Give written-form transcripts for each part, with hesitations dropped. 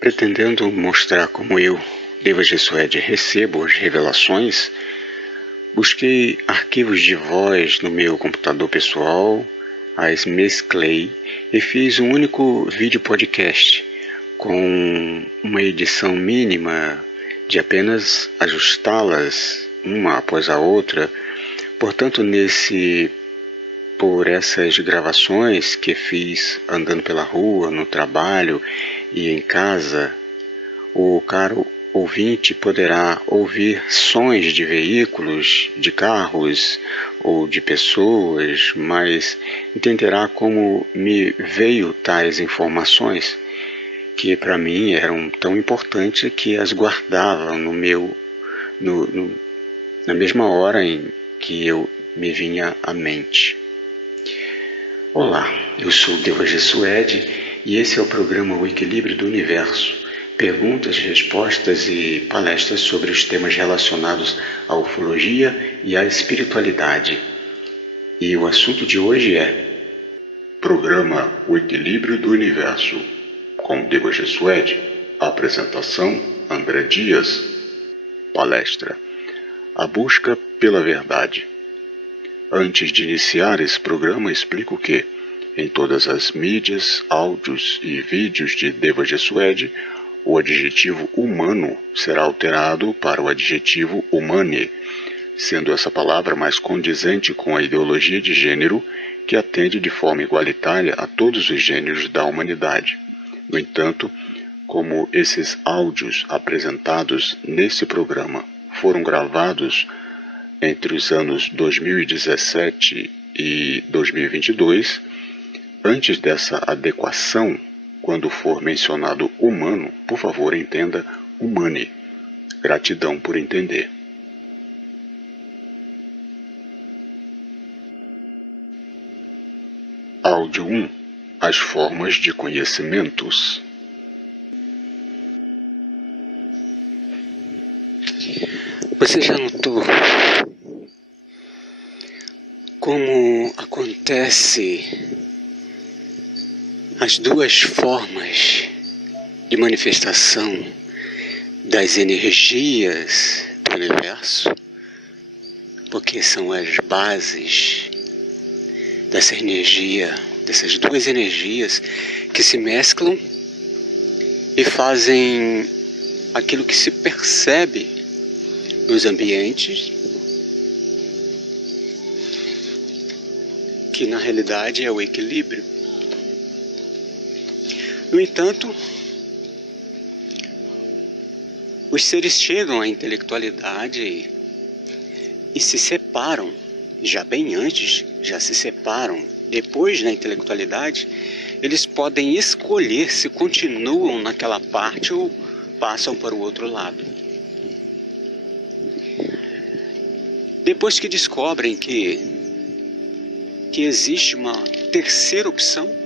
Pretendendo mostrar como eu, Deva Jessued, recebo as revelações, busquei arquivos de voz no meu computador pessoal, as mesclei e fiz um único vídeo podcast com uma edição mínima de apenas ajustá-las uma após a outra. Portanto, por essas gravações que fiz andando pela rua, no trabalho e em casa, o caro ouvinte poderá ouvir sons de veículos, de carros ou de pessoas, mas entenderá como me veio tais informações, que para mim eram tão importantes que as guardava na mesma hora em que eu me vinha à mente. Olá, eu sou Deva Jessued e esse é o programa O Equilíbrio do Universo. Perguntas, respostas e palestras sobre os temas relacionados à ufologia e à espiritualidade. E o assunto de hoje é Programa O Equilíbrio do Universo, com Deva Jessued. Apresentação André Dias. Palestra A Busca pela Verdade. Antes de iniciar esse programa, explico que, em todas as mídias, áudios e vídeos de Deva Jessued, o adjetivo humano será alterado para o adjetivo humane, sendo essa palavra mais condizente com a ideologia de gênero que atende de forma igualitária a todos os gêneros da humanidade. No entanto, como esses áudios apresentados nesse programa foram gravados entre os anos 2017 e 2022, antes dessa adequação, quando for mencionado humano, por favor entenda humane. Gratidão por entender. Áudio 1. As formas de conhecimentos. Você já notou como acontece as duas formas de manifestação das energias do universo, porque são as bases dessa energia, dessas duas energias que se mesclam e fazem aquilo que se percebe nos ambientes, que na realidade é o equilíbrio. No entanto, os seres chegam à intelectualidade e se separam, já bem antes, já se separam. Depois, na intelectualidade, eles podem escolher se continuam naquela parte ou passam para o outro lado. Depois que descobrem que existe uma terceira opção,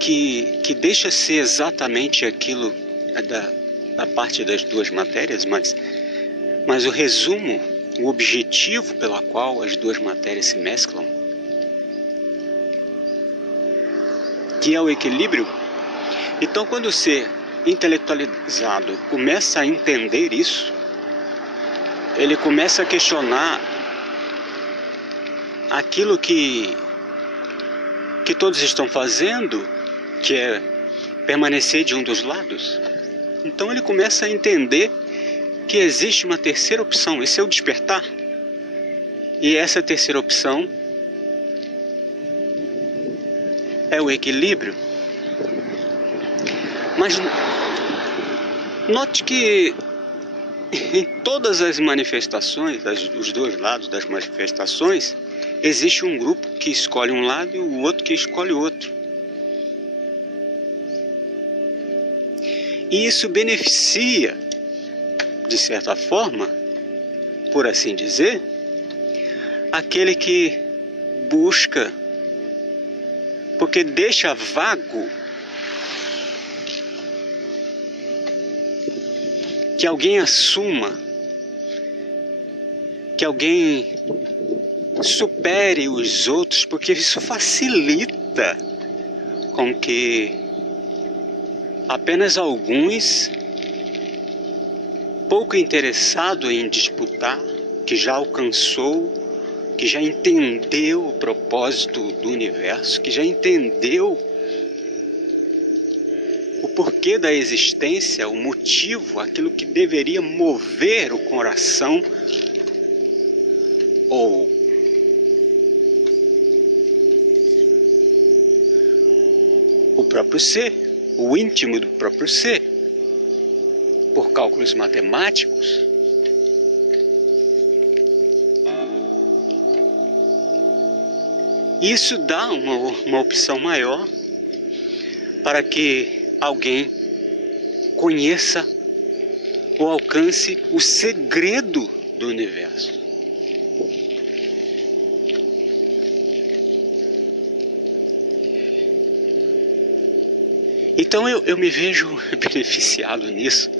que deixa ser exatamente aquilo da parte das duas matérias, mas o resumo, o objetivo pela qual as duas matérias se mesclam, que é o equilíbrio. Então, quando o ser intelectualizado começa a entender isso, ele começa a questionar aquilo que todos estão fazendo, que é permanecer de um dos lados. Então ele começa a entender que existe uma terceira opção, esse é o despertar. E essa terceira opção é o equilíbrio. Mas note que em todas as manifestações, os dois lados das manifestações, existe um grupo que escolhe um lado e o outro que escolhe outro. E isso beneficia, de certa forma, por assim dizer, aquele que busca, porque deixa vago que alguém assuma, que alguém supere os outros, porque isso facilita com que apenas alguns, pouco interessados em disputar, que já alcançou, que já entendeu o propósito do universo, que já entendeu o porquê da existência, o motivo, aquilo que deveria mover o coração, ou o próprio ser, o íntimo do próprio ser, por cálculos matemáticos. Isso dá uma opção maior para que alguém conheça ou alcance o segredo do universo. Então eu me vejo beneficiado nisso,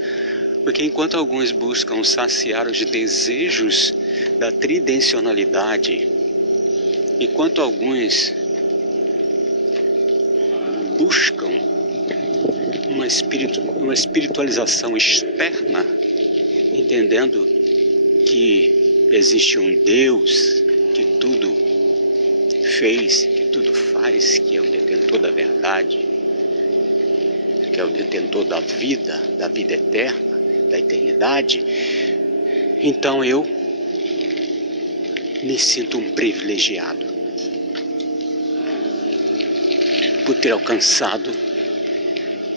porque enquanto alguns buscam saciar os desejos da tridimensionalidade, enquanto alguns buscam uma espiritualização externa, entendendo que existe um Deus que tudo fez, que tudo faz, que é o detentor da verdade, que é o detentor da vida eterna, da eternidade, então eu me sinto um privilegiado por ter alcançado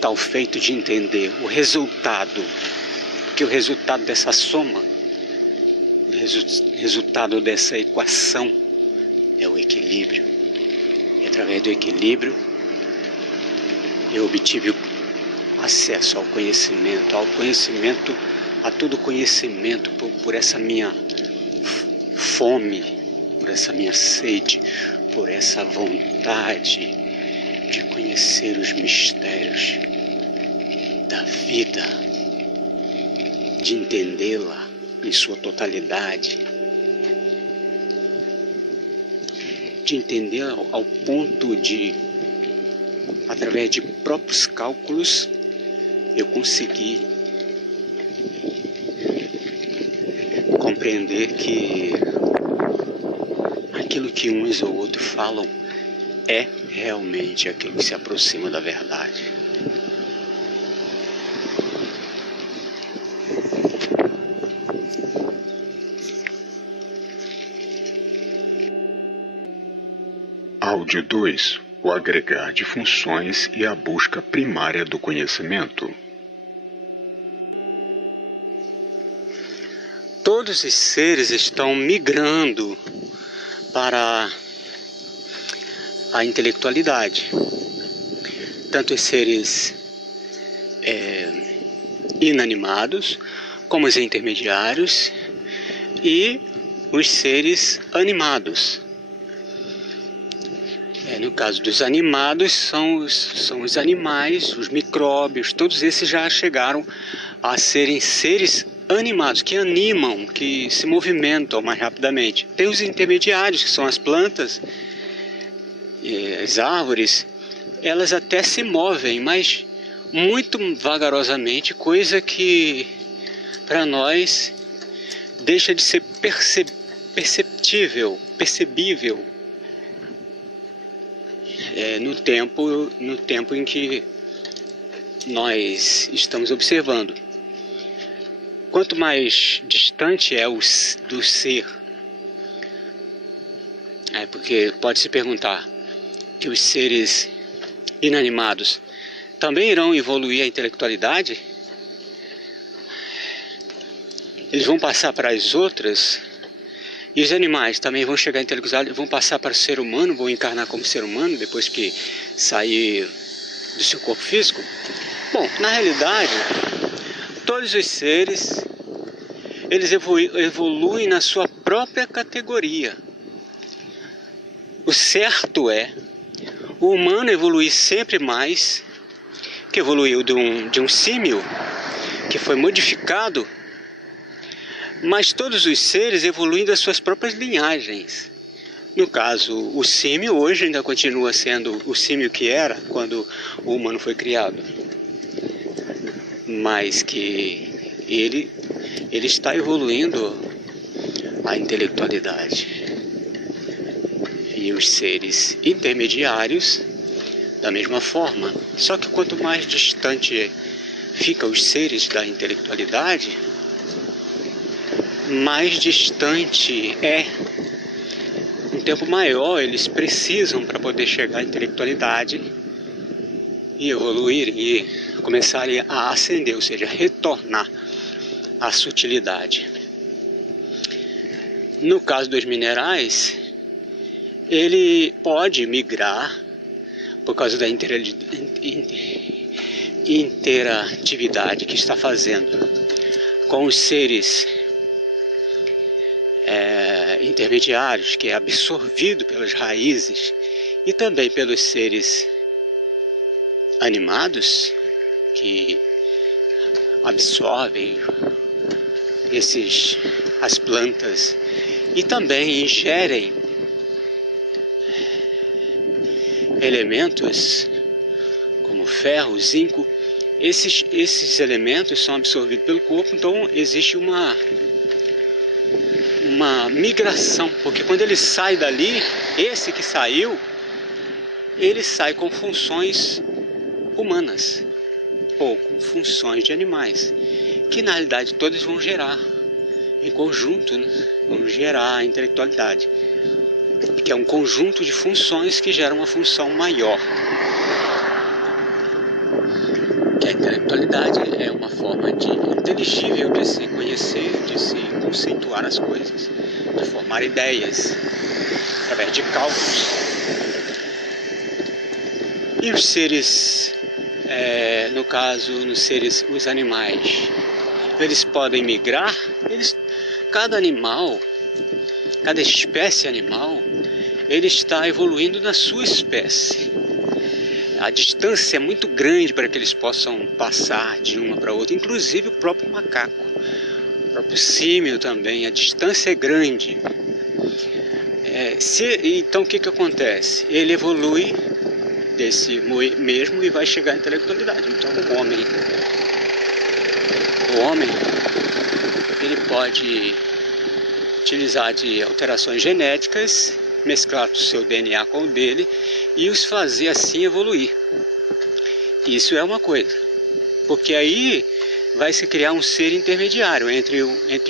tal feito de entender o resultado, que o resultado dessa soma, o resultado dessa equação é o equilíbrio. E através do equilíbrio eu obtive acesso ao conhecimento, a todo conhecimento, por essa minha fome, por essa minha sede, por essa vontade de conhecer os mistérios da vida, de entendê-la em sua totalidade, de entender ao ponto de, através de próprios cálculos, eu consegui compreender que aquilo que uns ou outros falam é realmente aquilo que se aproxima da verdade. Áudio 2. O agregar de funções e a busca primária do conhecimento. Todos os seres estão migrando para a intelectualidade. Tanto os seres inanimados, como os intermediários e os seres animados. No caso dos animados, são os animais, os micróbios, todos esses já chegaram a serem seres animados, que animam, que se movimentam mais rapidamente. Tem os intermediários, que são as plantas, as árvores, elas até se movem, mas muito vagarosamente, coisa que para nós deixa de ser perceptível, percebível. No tempo em que nós estamos observando. Quanto mais distante é do ser, porque pode se perguntar que os seres inanimados também irão evoluir a intelectualidade? Eles vão passar para as outras? E os animais também vão chegar à intelectualidade, vão passar para o ser humano, vão encarnar como ser humano depois que sair do seu corpo físico? Bom, na realidade, todos os seres, eles evoluem na sua própria categoria. O certo é o humano evoluir sempre mais, que evoluiu de um símil, que foi modificado, mas todos os seres evoluem das suas próprias linhagens. No caso, o símio hoje ainda continua sendo o símio que era quando o humano foi criado, mas que ele está evoluindo a intelectualidade. E os seres intermediários da mesma forma. Só que quanto mais distante ficam os seres da intelectualidade, mais distante é. Um tempo maior eles precisam para poder chegar à intelectualidade e evoluir e começarem a ascender, ou seja, retornar à sutilidade. No caso dos minerais, ele pode migrar por causa da interatividade que está fazendo com os seres intermediários, que é absorvido pelas raízes e também pelos seres animados que absorvem as plantas e também ingerem elementos como ferro, zinco. Esses elementos são absorvidos pelo corpo, então existe uma migração, porque quando ele sai dali, esse que saiu, ele sai com funções humanas ou com funções de animais, que na realidade todos vão gerar em conjunto, né? Vão gerar a intelectualidade, que é um conjunto de funções que geram uma função maior. Que a intelectualidade é uma forma inteligível de se conhecer, de se conceituar as coisas, de formar ideias através de cálculos. E os seres, no caso, os animais, eles podem migrar. Cada animal, cada espécie animal, ele está evoluindo na sua espécie. A distância é muito grande para que eles possam passar de uma para outra, inclusive o próprio macaco, o próprio símio também, a distância é grande. Então o que acontece? Ele evolui desse mesmo e vai chegar à intelectualidade. Então o homem ele pode utilizar de alterações genéticas, mesclar o seu DNA com o dele e os fazer assim evoluir. Isso é uma coisa, porque aí vai se criar um ser intermediário entre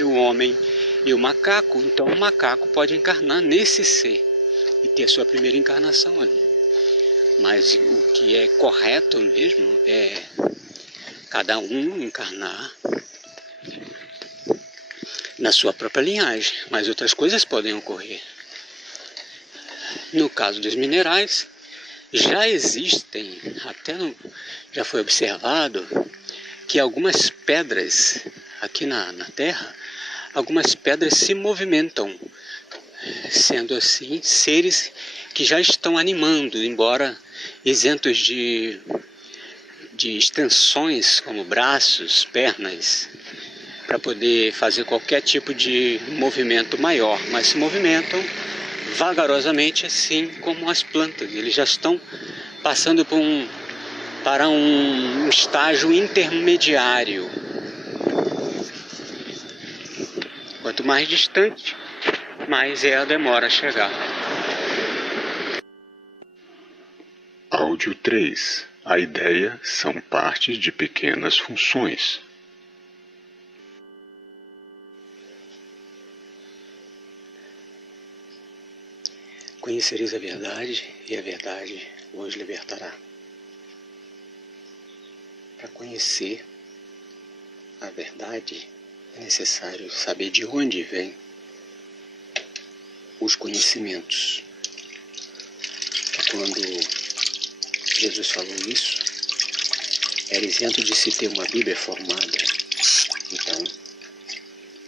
o homem e o macaco. Então o macaco pode encarnar nesse ser e ter a sua primeira encarnação ali. Mas o que é correto mesmo é cada um encarnar na sua própria linhagem, mas outras coisas podem ocorrer. No caso dos minerais, já existem, já foi observado que algumas pedras aqui na Terra, algumas pedras se movimentam, sendo assim seres que já estão animando, embora isentos de extensões como braços, pernas, para poder fazer qualquer tipo de movimento maior, mas se movimentam vagarosamente, assim como as plantas. Eles já estão passando para um estágio intermediário. Quanto mais distante, mais é a demora a chegar. Áudio 3. A ideia são partes de pequenas funções. Conhecereis a verdade, e a verdade vos libertará. Para conhecer a verdade, é necessário saber de onde vêm os conhecimentos. Quando Jesus falou isso, era isento de se ter uma Bíblia formada. Então,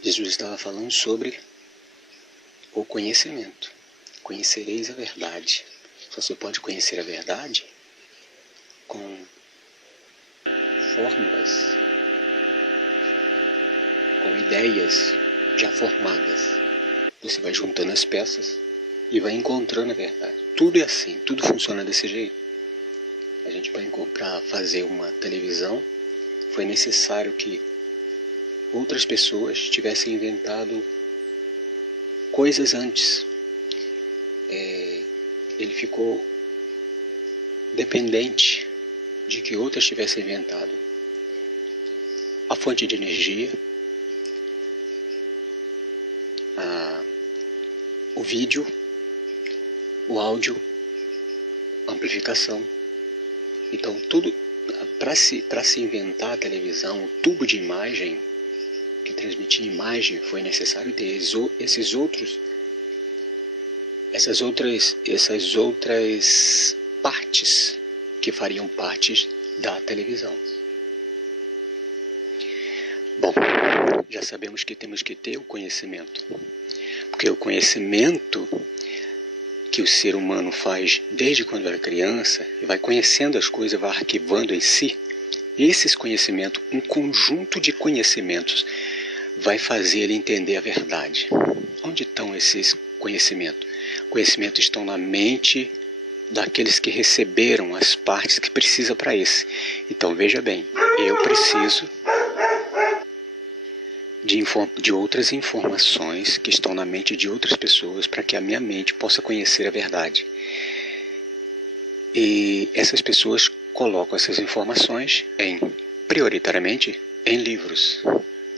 Jesus estava falando sobre o conhecimento. Conhecereis a verdade. Só se pode conhecer a verdade com fórmulas, com ideias já formadas. Você vai juntando as peças e vai encontrando a verdade. Tudo é assim, tudo funciona desse jeito. A gente, para fazer uma televisão, foi necessário que outras pessoas tivessem inventado coisas antes. Ele ficou dependente de que outras tivessem inventado a fonte de energia, o vídeo, o áudio, a amplificação. Então, tudo para se inventar a televisão, o tubo de imagem que transmitia imagem, foi necessário ter essas outras partes que fariam parte da televisão. Bom, já sabemos que temos que ter o conhecimento, porque o conhecimento que o ser humano faz desde quando era criança, e vai conhecendo as coisas, vai arquivando em si, esses conhecimentos, um conjunto de conhecimentos, vai fazer ele entender a verdade. Onde estão esses conhecimentos? Conhecimentos estão na mente daqueles que receberam as partes que precisa para esse. Então veja bem, eu preciso de outras informações que estão na mente de outras pessoas para que a minha mente possa conhecer a verdade. E essas pessoas colocam essas informações prioritariamente em livros.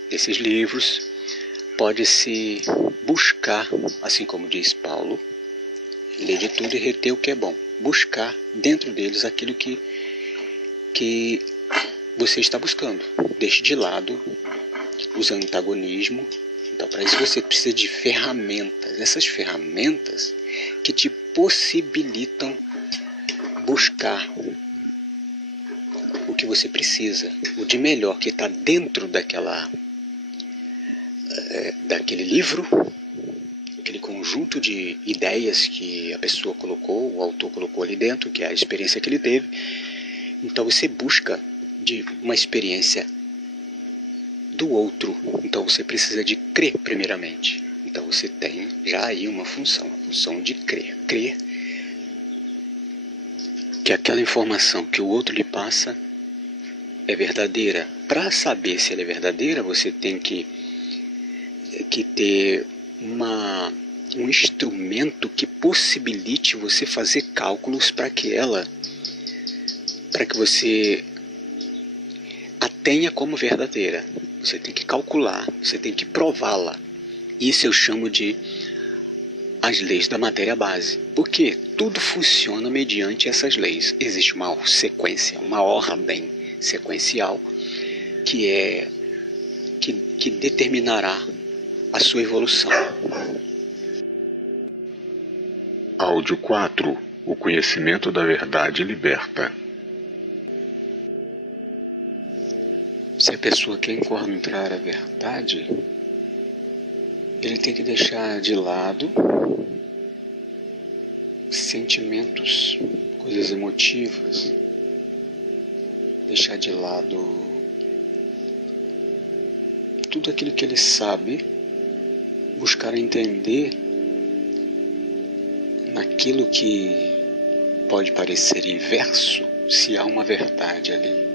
Desses livros pode-se buscar, assim como diz Paulo, ler de tudo e reter o que é bom. Buscar dentro deles aquilo que você está buscando. Deixe de lado os antagonismos. Então, para isso você precisa de ferramentas. Essas ferramentas que te possibilitam buscar o que você precisa, o de melhor que está dentro daquele livro, aquele conjunto de ideias que a pessoa colocou, o autor colocou ali dentro, que é a experiência que ele teve. Então você busca de uma experiência do outro. Então você precisa de crer primeiramente. Então você tem já aí uma função, a função de crer. Crer que aquela informação que o outro lhe passa é verdadeira. Para saber se ela é verdadeira, você tem que ter um instrumento que possibilite você fazer cálculos para que você a tenha como verdadeira. Você tem que calcular, você tem que prová-la. Isso eu chamo de as leis da matéria base. Porque tudo funciona mediante essas leis. Existe uma sequência, uma ordem sequencial que determinará a sua evolução. Áudio 4. O conhecimento da verdade liberta. Se a pessoa quer encontrar a verdade, ele tem que deixar de lado sentimentos, coisas emotivas, deixar de lado tudo aquilo que ele sabe, buscar entender naquilo que pode parecer inverso, se há uma verdade ali.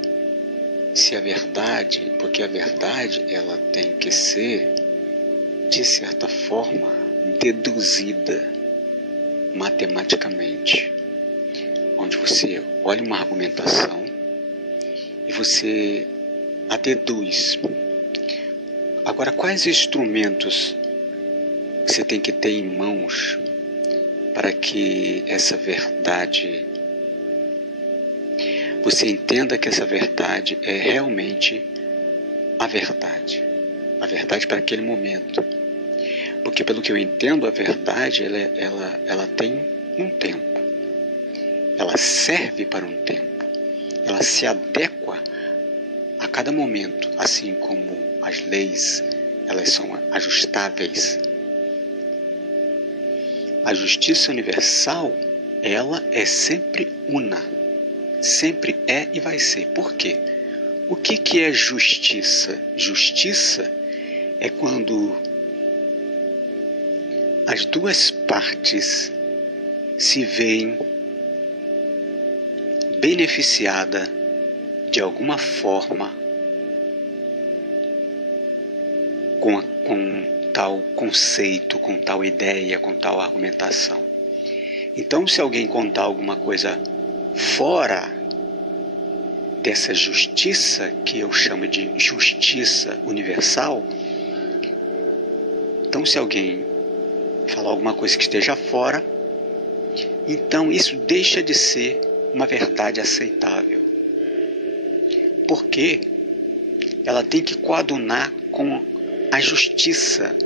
Se a verdade, porque a verdade ela tem que ser, de certa forma, deduzida matematicamente, onde você olha uma argumentação e você a deduz. Agora, quais instrumentos você tem que ter em mãos para que essa verdade, você entenda que essa verdade é realmente a verdade para aquele momento? Porque, pelo que eu entendo, a verdade ela tem um tempo, ela serve para um tempo, ela se adequa a cada momento, assim como as leis elas são ajustáveis. A justiça universal, ela é sempre una, sempre é e vai ser. Por quê? O que é justiça? Justiça é quando as duas partes se veem beneficiadas de alguma forma com tal conceito, com tal ideia, com tal argumentação. Então, se alguém contar alguma coisa fora dessa justiça, que eu chamo de justiça universal, então se alguém falar alguma coisa que esteja fora, então isso deixa de ser uma verdade aceitável. Porque ela tem que coadunar com a justiça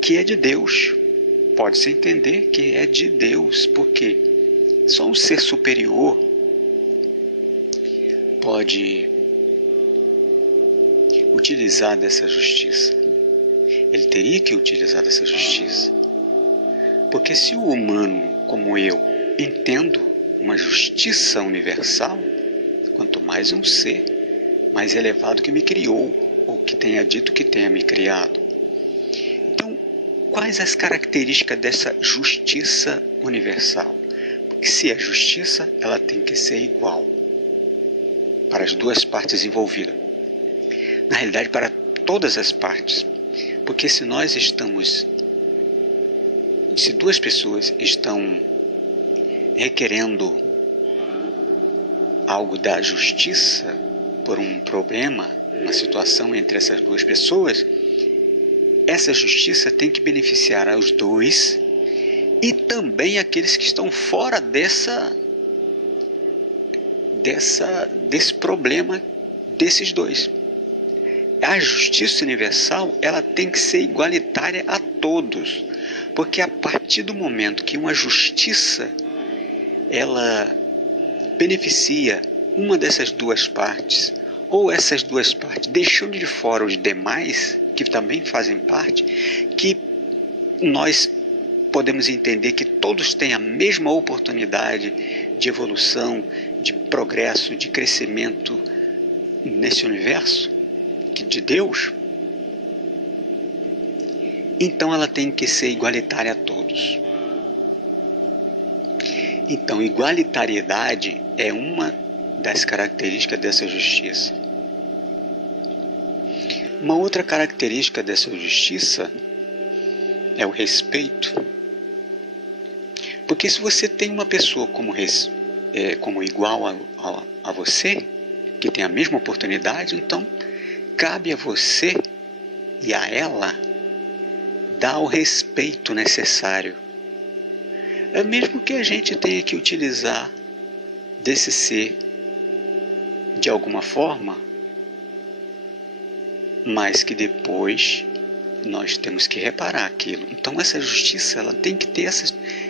que é de Deus. Pode-se entender que é de Deus, porque só um ser superior pode utilizar dessa justiça. Ele teria que utilizar dessa justiça. Porque se o humano, como eu, entendo uma justiça universal, quanto mais um ser mais elevado que me criou, ou que tenha dito que tenha me criado. Então, quais as características dessa justiça universal? Porque se é justiça, ela tem que ser igual para as duas partes envolvidas. Na realidade, para todas as partes. Porque se duas pessoas estão requerendo algo da justiça por um problema, uma situação entre essas duas pessoas, essa justiça tem que beneficiar aos dois e também aqueles que estão fora desse problema desses dois. A justiça universal, ela tem que ser igualitária a todos, porque a partir do momento que uma justiça ela beneficia uma dessas duas partes, ou essas duas partes deixando de fora os demais que também fazem parte, que nós podemos entender que todos têm a mesma oportunidade de evolução, de progresso, de crescimento nesse universo de Deus, então ela tem que ser igualitária a todos. Então, igualitariedade é uma das características dessa justiça. Uma outra característica dessa justiça é o respeito. Porque se você tem uma pessoa como igual a você, que tem a mesma oportunidade, então cabe a você e a ela dar o respeito necessário. É mesmo que a gente tenha que utilizar desse ser de alguma forma, mas que depois nós temos que reparar aquilo. Então essa justiça ela tem que ter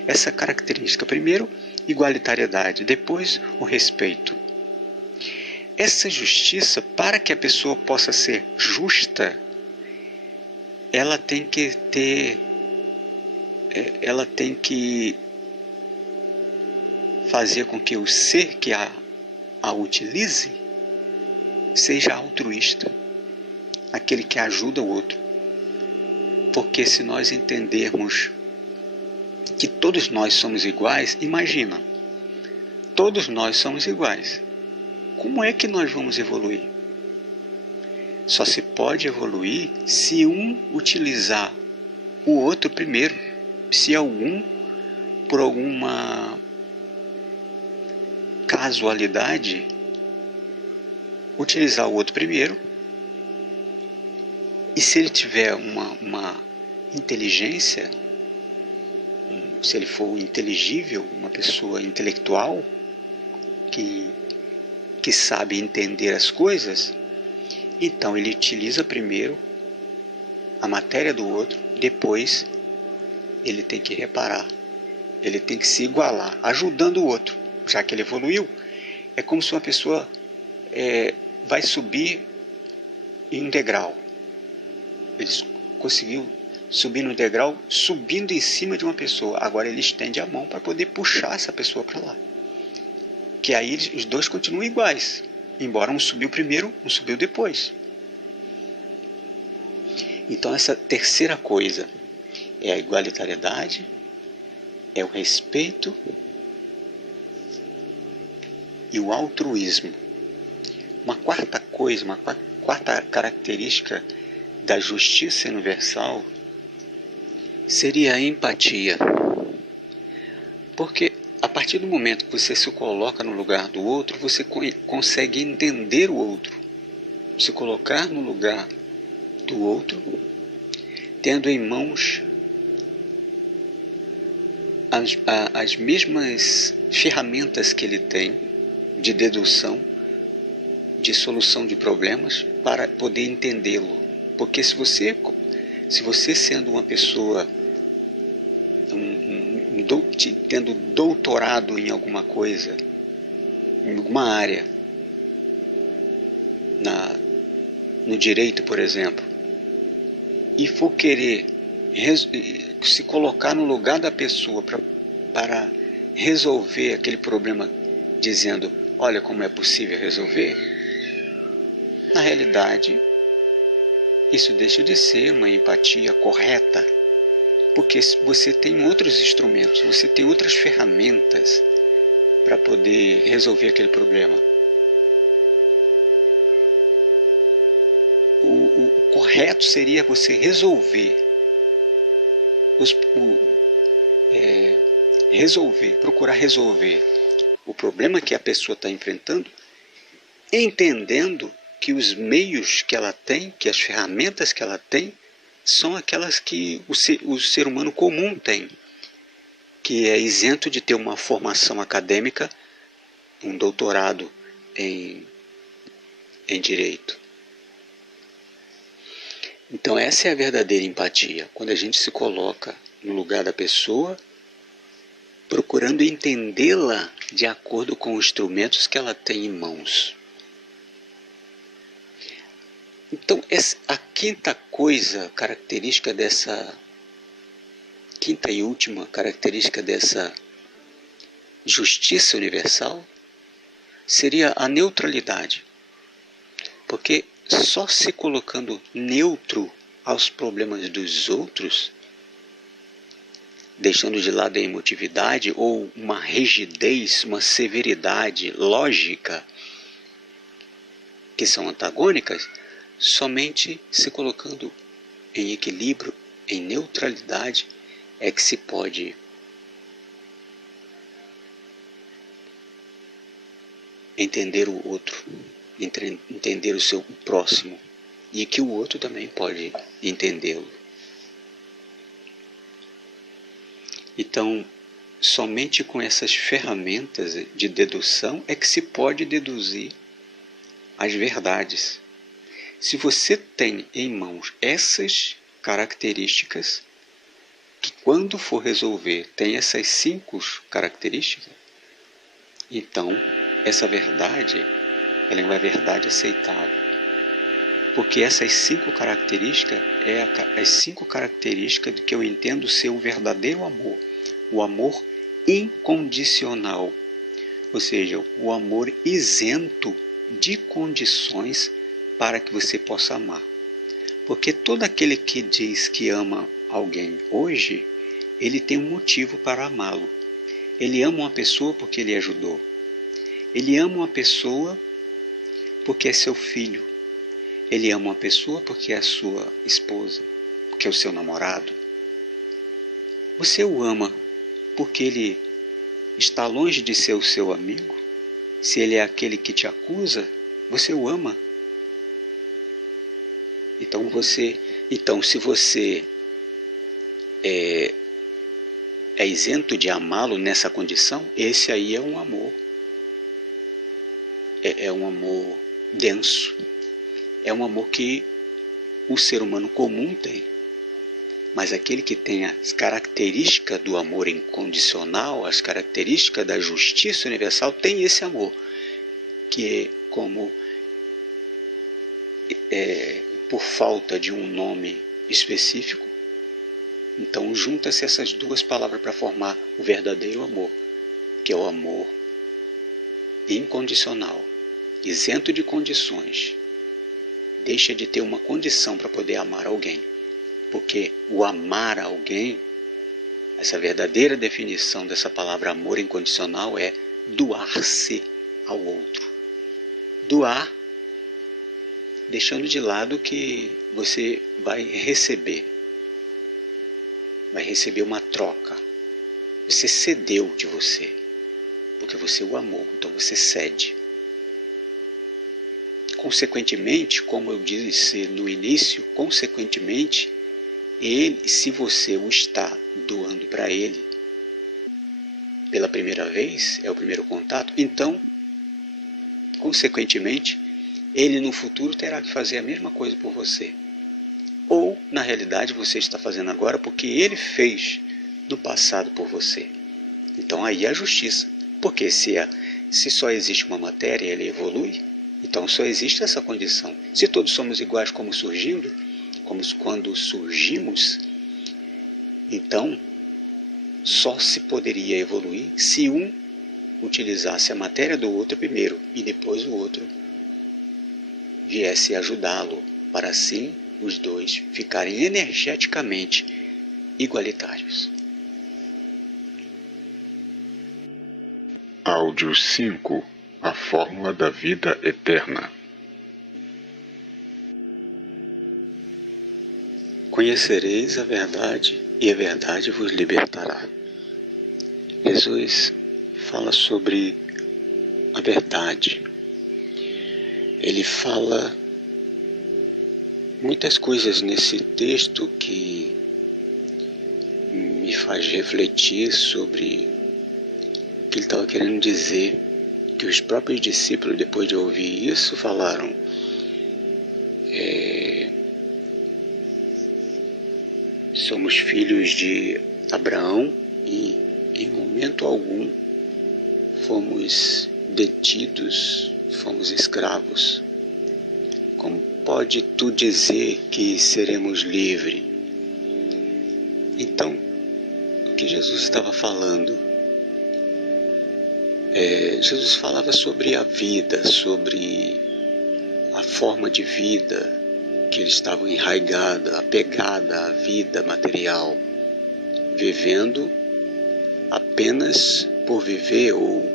essa característica. Primeiro, igualitariedade, depois o respeito. Essa justiça, para que a pessoa possa ser justa, ela tem que fazer com que o ser que a utilize seja altruísta, aquele que ajuda o outro. Porque se nós entendermos que todos nós somos iguais, imagina, todos nós somos iguais. Como é que nós vamos evoluir? Só se pode evoluir se um utilizar o outro primeiro. Se algum, por alguma casualidade, utilizar o outro primeiro, e se ele tiver uma inteligência, se ele for inteligível, uma pessoa intelectual, que sabe entender as coisas, então ele utiliza primeiro a matéria do outro, depois ele tem que reparar, ele tem que se igualar, ajudando o outro, já que ele evoluiu. É como se uma pessoa vai subir em um degrau. Ele conseguiu subir no degrau, subindo em cima de uma pessoa. Agora ele estende a mão para poder puxar essa pessoa para lá. Que aí os dois continuam iguais, embora um subiu primeiro, um subiu depois. Então essa terceira coisa, É a igualitariedade, é o respeito e o altruísmo. Uma quarta coisa, uma quarta característica da justiça universal seria a empatia. Porque a partir do momento que você se coloca no lugar do outro, você consegue entender o outro. Se colocar no lugar do outro, tendo em mãos as mesmas ferramentas que ele tem de dedução, de solução de problemas, para poder entendê-lo. Porque se você sendo uma pessoa tendo doutorado em alguma coisa, em alguma área, no direito, por exemplo, e for querer se colocar no lugar da pessoa para resolver aquele problema, dizendo, olha como é possível resolver, na realidade, isso deixa de ser uma empatia correta, porque você tem outros instrumentos, você tem outras ferramentas para poder resolver aquele problema. O correto seria você resolver, procurar resolver o problema que a pessoa está enfrentando, entendendo que os meios que ela tem, que as ferramentas que ela tem, são aquelas que o ser humano comum tem, que é isento de ter uma formação acadêmica, um doutorado em direito. Então essa é a verdadeira empatia, quando a gente se coloca no lugar da pessoa, procurando entendê-la de acordo com os instrumentos que ela tem em mãos. Então, a quinta e última característica dessa justiça universal seria a neutralidade. Porque só se colocando neutro aos problemas dos outros, deixando de lado a emotividade ou uma rigidez, uma severidade lógica, que são antagônicas, somente se colocando em equilíbrio, em neutralidade, é que se pode entender o outro, entender o seu próximo, e que o outro também pode entendê-lo. Então, somente com essas ferramentas de dedução é que se pode deduzir as verdades. Se você tem em mãos essas características, que quando for resolver tem essas 5 características, então essa verdade, ela é uma verdade aceitável. Porque essas 5 características é as 5 características que eu entendo ser o verdadeiro amor. O amor incondicional, ou seja, o amor isento de condições para que você possa amar. Porque todo aquele que diz que ama alguém hoje, ele tem um motivo para amá-lo. Ele ama uma pessoa porque ele ajudou. Ele ama uma pessoa porque é seu filho. Ele ama uma pessoa porque é a sua esposa, porque é o seu namorado. Você o ama porque ele está longe de ser o seu amigo? Se ele é aquele que te acusa, você o ama? Então, se você é isento de amá-lo nessa condição, esse aí é um amor. É um amor denso. É um amor que o ser humano comum tem. Mas aquele que tem as características do amor incondicional, as características da justiça universal, tem esse amor, que é como por falta de um nome específico, então junta-se essas 2 palavras para formar o verdadeiro amor, que é o amor incondicional, isento de condições. Deixa de ter uma condição para poder amar alguém. Porque o amar alguém, essa verdadeira definição dessa palavra amor incondicional é doar-se ao outro. Doar, deixando de lado que você vai receber uma troca. Você cedeu de você, porque você o amou, então você cede. Consequentemente, como eu disse no início, ele, se você o está doando para ele pela primeira vez, é o primeiro contato, então, consequentemente, ele no futuro terá que fazer a mesma coisa por você. Ou, na realidade, você está fazendo agora porque ele fez no passado por você. Então aí é a justiça. Porque se só existe uma matéria e ela evolui, então só existe essa condição. Se todos somos iguais como quando surgimos, então só se poderia evoluir se um utilizasse a matéria do outro primeiro e depois o outro viesse ajudá-lo, para assim os dois ficarem energeticamente igualitários. Áudio 5. A fórmula da vida eterna. Conhecereis a verdade e a verdade vos libertará. Jesus fala sobre a verdade. Ele fala muitas coisas nesse texto que me faz refletir sobre o que ele estava querendo dizer, que os próprios discípulos, depois de ouvir isso, falaram: somos filhos de Abraão e em momento algum fomos detidos, fomos escravos. Como pode tu dizer que seremos livres? Então, o que Jesus estava falando? Jesus falava sobre a vida, sobre a forma de vida que eles estavam enraigados, apegada à vida material, vivendo apenas por viver ou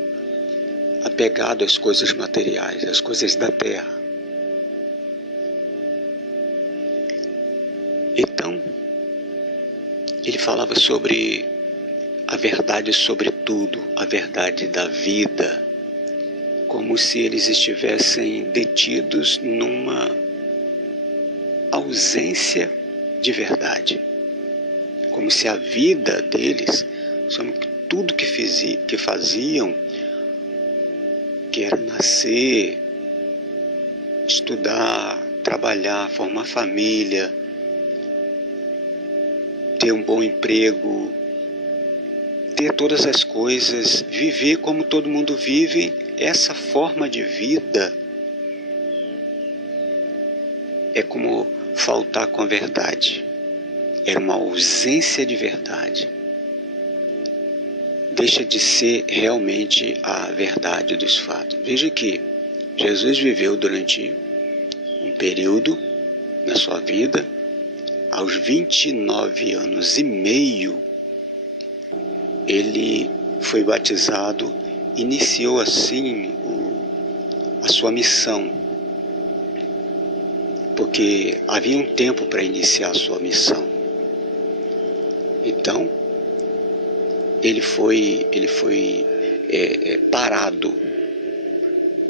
apegado às coisas materiais, às coisas da terra. Então, ele falava sobre a verdade sobre tudo, a verdade da vida, como se eles estivessem detidos numa ausência de verdade, como se a vida deles, tudo que faziam, que era nascer, estudar, trabalhar, formar família, ter um bom emprego, ter todas as coisas, viver como todo mundo vive, essa forma de vida é como faltar com a verdade. Era uma ausência de verdade. Deixa de ser realmente a verdade dos fatos. Veja que Jesus viveu durante um período na sua vida, aos 29 anos e meio, ele foi batizado, iniciou assim a sua missão, porque havia um tempo para iniciar a sua missão. Então, ele foi parado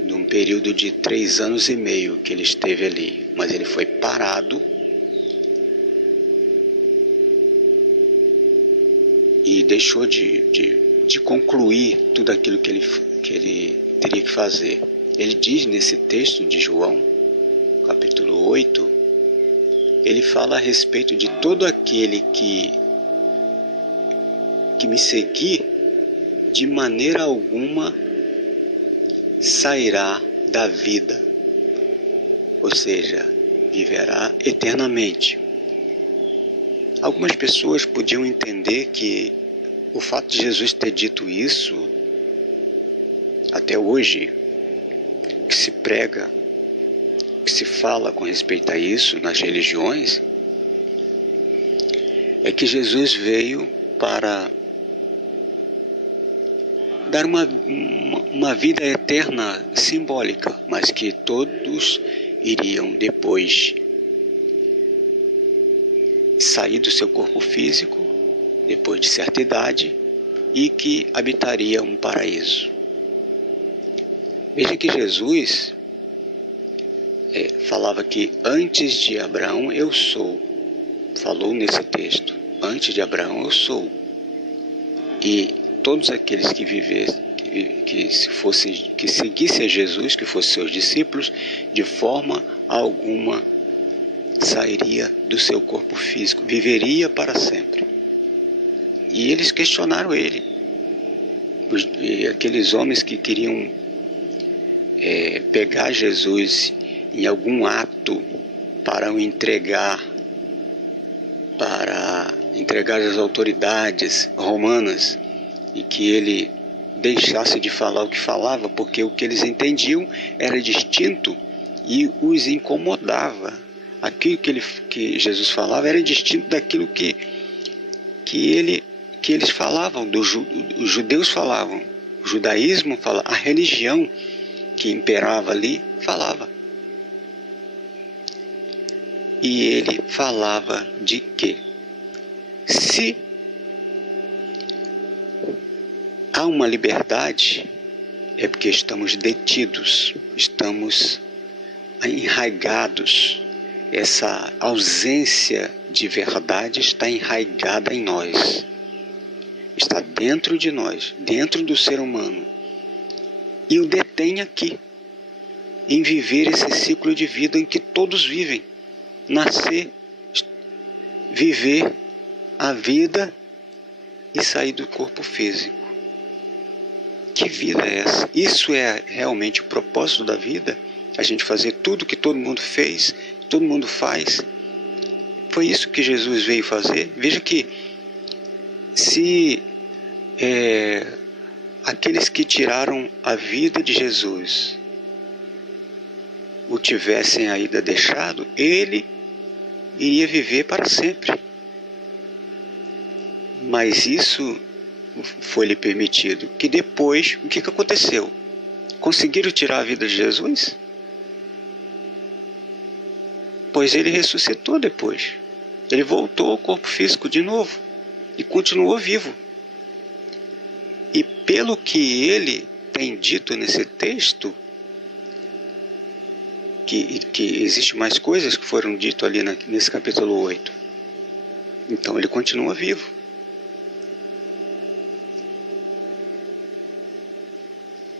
num período de 3 anos e meio que ele esteve ali, mas ele foi parado e deixou de concluir tudo aquilo que ele teria que fazer. Ele diz nesse texto de João, capítulo 8, ele fala a respeito de todo aquele que me seguir, de maneira alguma sairá da vida, ou seja, viverá eternamente. Algumas pessoas podiam entender que o fato de Jesus ter dito isso, até hoje, que se prega, que se fala com respeito a isso nas religiões, é que Jesus veio para dar uma vida eterna simbólica, mas que todos iriam depois sair do seu corpo físico, depois de certa idade, e que habitaria um paraíso. Veja que Jesus falava que antes de Abraão eu sou. Falou nesse texto, antes de Abraão eu sou. E todos aqueles que vivessem, que seguissem a Jesus, que fossem seus discípulos, de forma alguma sairia do seu corpo físico, viveria para sempre. E eles questionaram ele. Aqueles homens que queriam pegar Jesus em algum ato para o entregar às autoridades romanas, e que ele deixasse de falar o que falava, porque o que eles entendiam era distinto e os incomodava. Aquilo que Jesus falava era distinto daquilo que eles falavam, os judeus falavam, o judaísmo falava, a religião que imperava ali falava. E ele falava de que se há uma liberdade, é porque estamos detidos, estamos enraigados. Essa ausência de verdade está enraigada em nós. Está dentro de nós, dentro do ser humano. E o detém aqui, em viver esse ciclo de vida em que todos vivem. Nascer, viver a vida e sair do corpo físico. Que vida é essa? Isso é realmente o propósito da vida? A gente fazer tudo que todo mundo fez, todo mundo faz? Foi isso que Jesus veio fazer? Veja que se aqueles que tiraram a vida de Jesus o tivessem ainda deixado, ele iria viver para sempre. Mas isso foi-lhe permitido. Que depois, o que aconteceu? Conseguiram tirar a vida de Jesus? Pois ele ressuscitou depois. Ele voltou ao corpo físico de novo e continuou vivo. E pelo que ele tem dito nesse texto, que existe mais coisas que foram ditas ali nesse capítulo 8. Então ele continua vivo.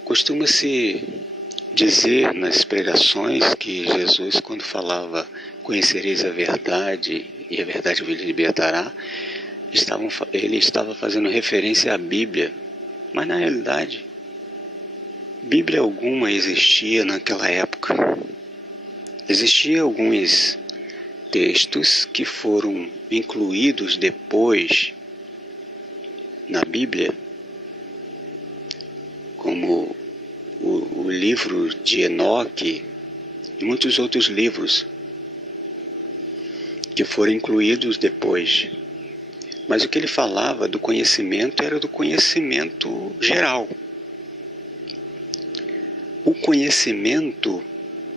Costuma-se dizer nas pregações que Jesus, quando falava conhecereis a verdade e a verdade vos libertará, ele estava fazendo referência à Bíblia. Mas na realidade, Bíblia alguma existia naquela época. Existiam alguns textos que foram incluídos depois na Bíblia, como o livro de Enoque e muitos outros livros que foram incluídos depois. Mas o que ele falava do conhecimento era do conhecimento geral. O conhecimento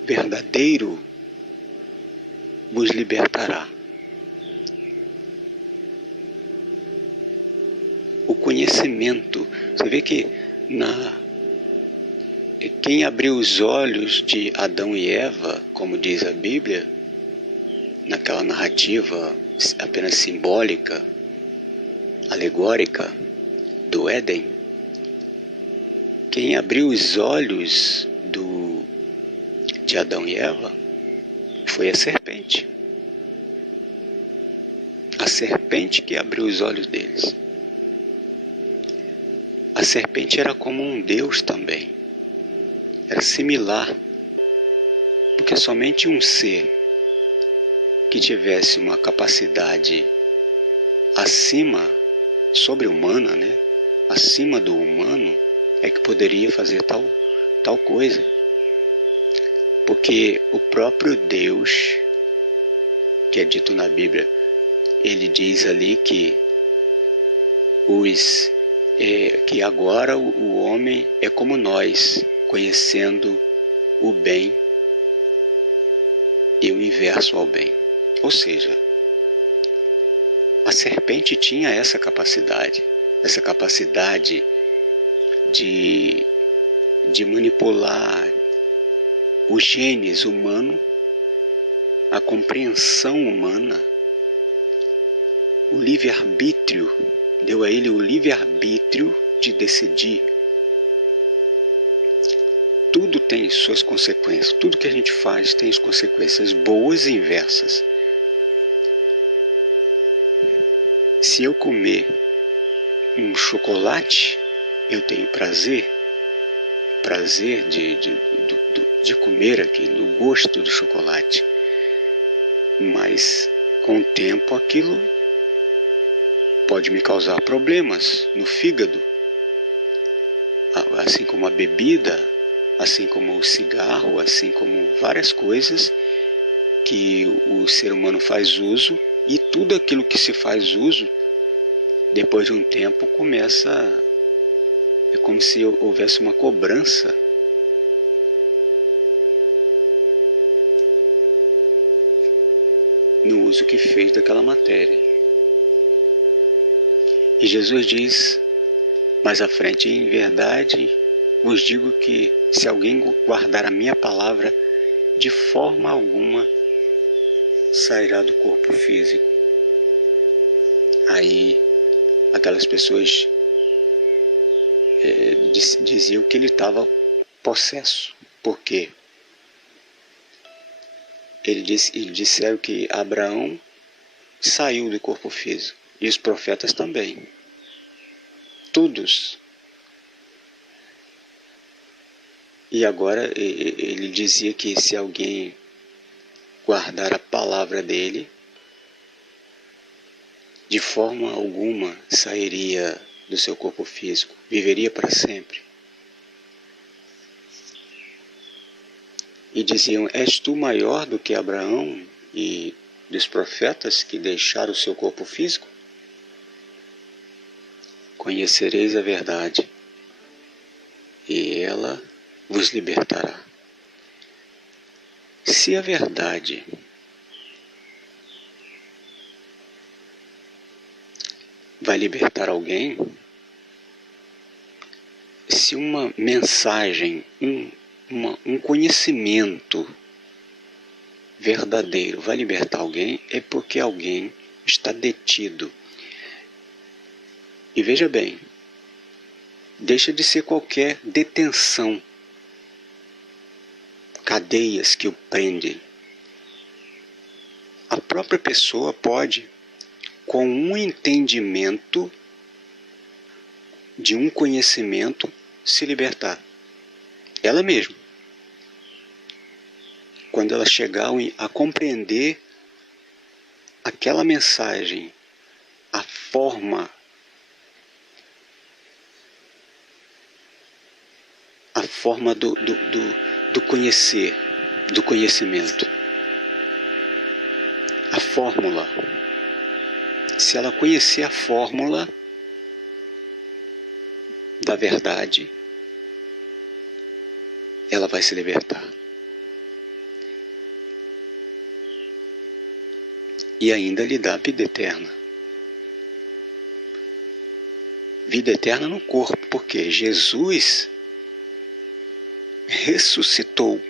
verdadeiro vos libertará. O conhecimento, você vê que quem abriu os olhos de Adão e Eva, como diz a Bíblia, naquela narrativa apenas simbólica, alegórica do Éden, quem abriu os olhos de Adão e Eva foi a serpente. A serpente que abriu os olhos deles. A serpente era como um Deus também. Era similar. Porque somente um ser que tivesse uma capacidade sobre-humana, né? Acima do humano, é que poderia fazer tal coisa. Porque o próprio Deus, que é dito na Bíblia, ele diz ali que que agora o homem é como nós, conhecendo o bem e o inverso ao bem. Ou seja, a serpente tinha essa capacidade de manipular os genes humanos, a compreensão humana, o livre-arbítrio, deu a ele o livre-arbítrio de decidir. Tudo tem suas consequências, tudo que a gente faz tem as consequências boas e inversas. Se eu comer um chocolate, eu tenho prazer de comer aquilo, o gosto do chocolate. Mas com o tempo aquilo pode me causar problemas no fígado, assim como a bebida, assim como o cigarro, assim como várias coisas que o ser humano faz uso, e tudo aquilo que se faz uso, depois de um tempo começa, é como se houvesse uma cobrança. No uso que fez daquela matéria. E Jesus diz mais à frente: em verdade vos digo que se alguém guardar a minha palavra, de forma alguma sairá do corpo físico. Aí aquelas pessoas diziam que ele estava possesso. Por quê? Eles disseram que Abraão saiu do corpo físico, e os profetas também. Todos. E agora ele dizia que se alguém guardar a palavra dele, de forma alguma sairia do seu corpo físico, viveria para sempre. E diziam: és tu maior do que Abraão e dos profetas que deixaram o seu corpo físico? Conhecereis a verdade, e ela vos libertará. Se a verdade vai libertar alguém, se uma mensagem, um conhecimento verdadeiro vai libertar alguém, é porque alguém está detido. E veja bem, deixa de ser qualquer detenção, cadeias que o prendem. A própria pessoa pode, com um entendimento de um conhecimento, se libertar. Ela mesma. Quando ela chegar a compreender aquela mensagem, a forma do conhecer, do conhecimento, a fórmula. Se ela conhecer a fórmula da verdade, ela vai se libertar. E ainda lhe dá vida eterna. Vida eterna no corpo, porque Jesus ressuscitou.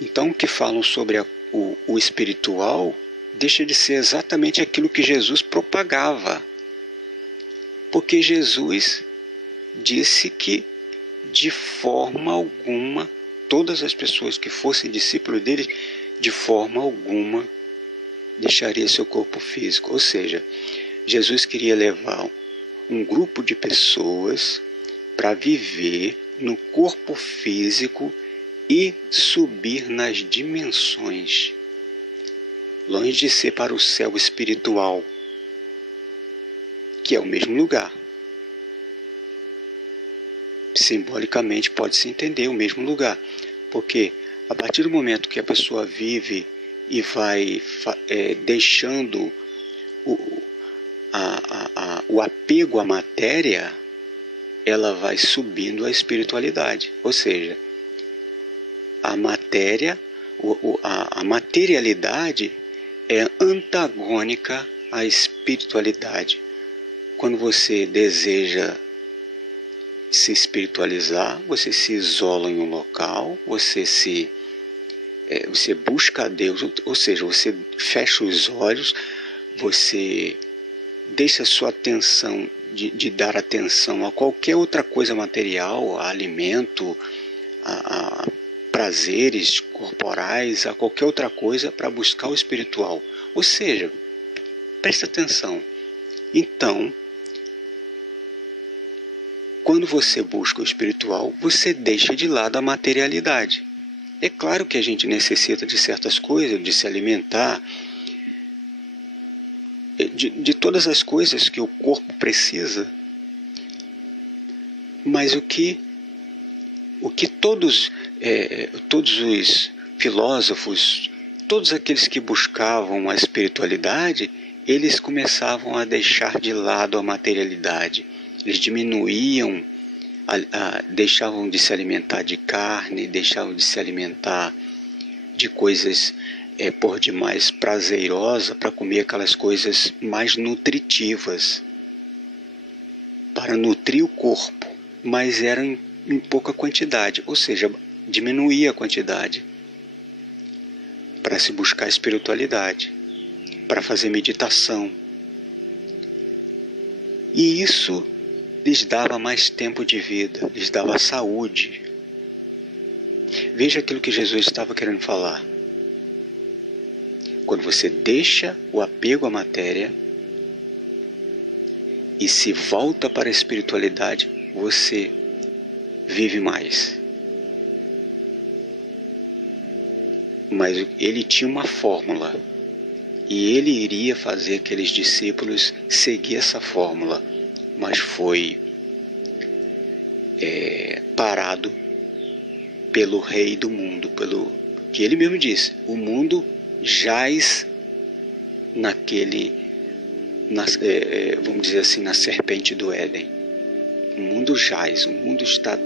Então, o que falam sobre o espiritual deixa de ser exatamente aquilo que Jesus propagava. Porque Jesus disse que, de forma alguma, todas as pessoas que fossem discípulos dele, de forma alguma, deixaria seu corpo físico. Ou seja, Jesus queria levar um grupo de pessoas para viver no corpo físico e subir nas dimensões, longe de ser para o céu espiritual, que é o mesmo lugar. Simbolicamente pode-se entender o mesmo lugar, porque a partir do momento que a pessoa vive e vai deixando o apego à matéria, ela vai subindo a espiritualidade. Ou seja, a matéria, a materialidade é antagônica à espiritualidade. Quando você deseja se espiritualizar, você se isola em um local, você busca a Deus, ou seja, você fecha os olhos, você deixa a sua atenção de dar atenção a qualquer outra coisa material, a alimento, a prazeres corporais, a qualquer outra coisa para buscar o espiritual. Ou seja, presta atenção. Então, quando você busca o espiritual, você deixa de lado a materialidade. É claro que a gente necessita de certas coisas, de se alimentar, de todas as coisas que o corpo precisa, mas o que todos os filósofos, todos aqueles que buscavam a espiritualidade, eles começavam a deixar de lado a materialidade. Eles diminuíam, deixavam de se alimentar de carne, deixavam de se alimentar de coisas por demais prazerosa, para comer aquelas coisas mais nutritivas, para nutrir o corpo, mas eram em pouca quantidade, ou seja, diminuía a quantidade para se buscar espiritualidade, para fazer meditação. E isso lhes dava mais tempo de vida, lhes dava saúde. Veja aquilo que Jesus estava querendo falar. Quando você deixa o apego à matéria e se volta para a espiritualidade, você vive mais. Mas ele tinha uma fórmula e ele iria fazer aqueles discípulos seguir essa fórmula, mas foi parado pelo rei do mundo, pelo que ele mesmo disse: o mundo jaz vamos dizer assim, na serpente do Éden. O mundo jaz, o mundo está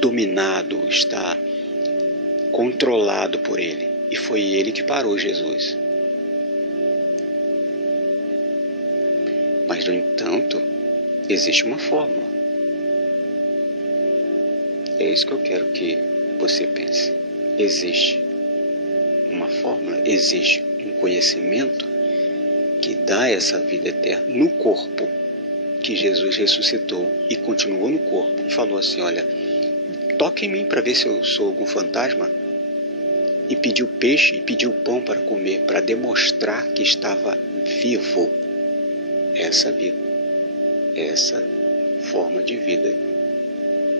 dominado, está controlado por ele. E foi ele que parou Jesus. Mas, no entanto, existe uma fórmula. É isso que eu quero que você pense. Existe uma fórmula, existe um conhecimento que dá essa vida eterna no corpo, que Jesus ressuscitou e continuou no corpo. E falou assim: olha, toque em mim para ver se eu sou algum fantasma. E pediu peixe e pediu pão para comer, para demonstrar que estava vivo. Essa vida, essa forma de vida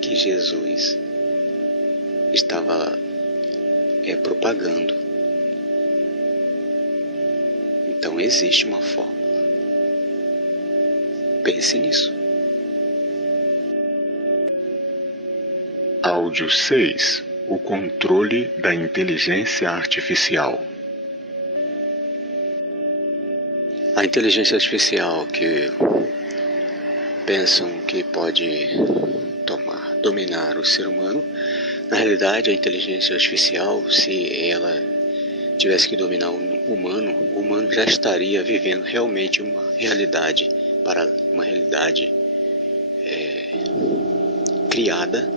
que Jesus estava propagando. Então existe uma fórmula. Pense nisso. Áudio 6. O controle da inteligência artificial. A inteligência artificial que pensam que pode dominar o ser humano, na realidade a inteligência artificial, se ela tivesse que dominar o humano já estaria vivendo realmente uma realidade criada.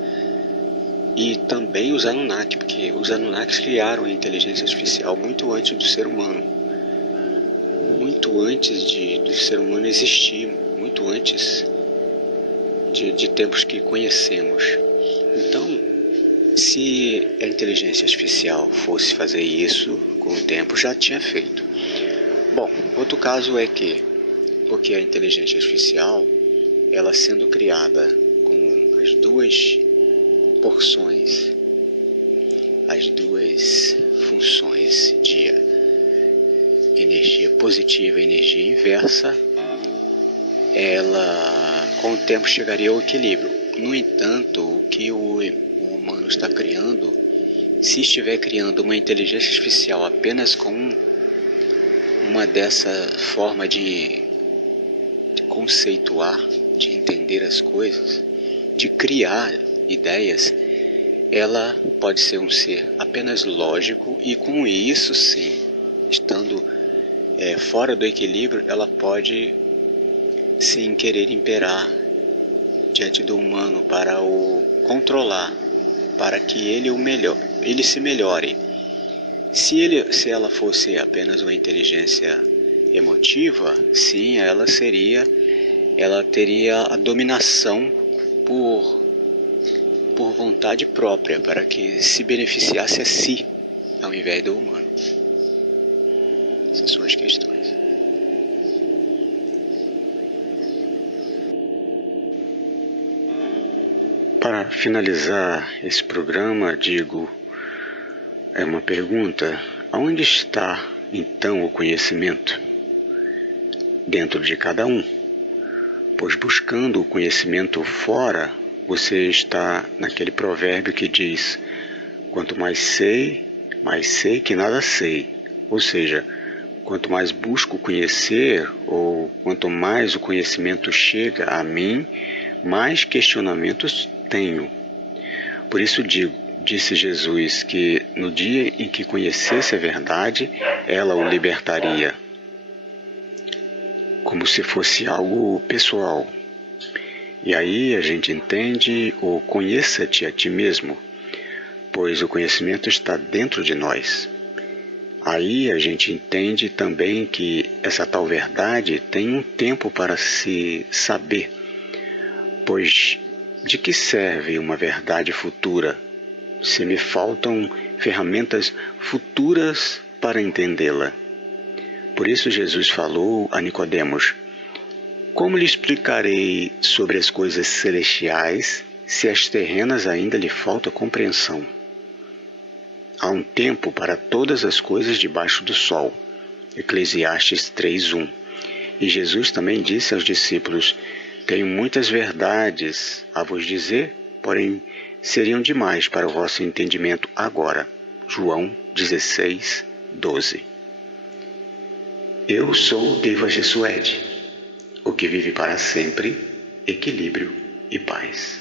E também os Anunnaki, porque os Anunnakis criaram a inteligência artificial muito antes do ser humano, muito antes do ser humano existir, muito antes de tempos que conhecemos. Então, se a inteligência artificial fosse fazer isso, com o tempo já tinha feito. Bom, outro caso é que, porque a inteligência artificial, ela sendo criada com as duas porções, as duas funções de energia positiva e energia inversa, ela com o tempo chegaria ao equilíbrio. No entanto, o que o humano está criando se estiver criando uma inteligência artificial apenas com uma dessa forma de conceituar, de entender as coisas, de criar ideias, ela pode ser um ser apenas lógico e com isso sim, estando fora do equilíbrio, ela pode sim querer imperar diante do humano para o controlar, para que ele se melhore. Se ela fosse apenas uma inteligência emotiva, sim, ela teria a dominação por vontade própria, para que se beneficiasse a si, ao invés do humano. Essas são as questões. Para finalizar esse programa, digo, é uma pergunta: aonde está então o conhecimento? Dentro de cada um. Pois buscando o conhecimento fora, você está naquele provérbio que diz: quanto mais sei que nada sei. Ou seja, quanto mais busco conhecer, ou quanto mais o conhecimento chega a mim, mais questionamentos tenho. Por isso disse Jesus que no dia em que conhecesse a verdade, ela o libertaria. Como se fosse algo pessoal. E aí a gente entende o conheça-te a ti mesmo, pois o conhecimento está dentro de nós. Aí a gente entende também que essa tal verdade tem um tempo para se saber, pois de que serve uma verdade futura se me faltam ferramentas futuras para entendê-la? Por isso Jesus falou a Nicodemos: como lhe explicarei sobre as coisas celestiais se as terrenas ainda lhe falta compreensão? Há um tempo para todas as coisas debaixo do sol. Eclesiastes 3:1. E Jesus também disse aos discípulos: tenho muitas verdades a vos dizer, porém seriam demais para o vosso entendimento agora. João 16:12. Eu sou Deva Jesuede, o que vive para sempre, equilíbrio e paz.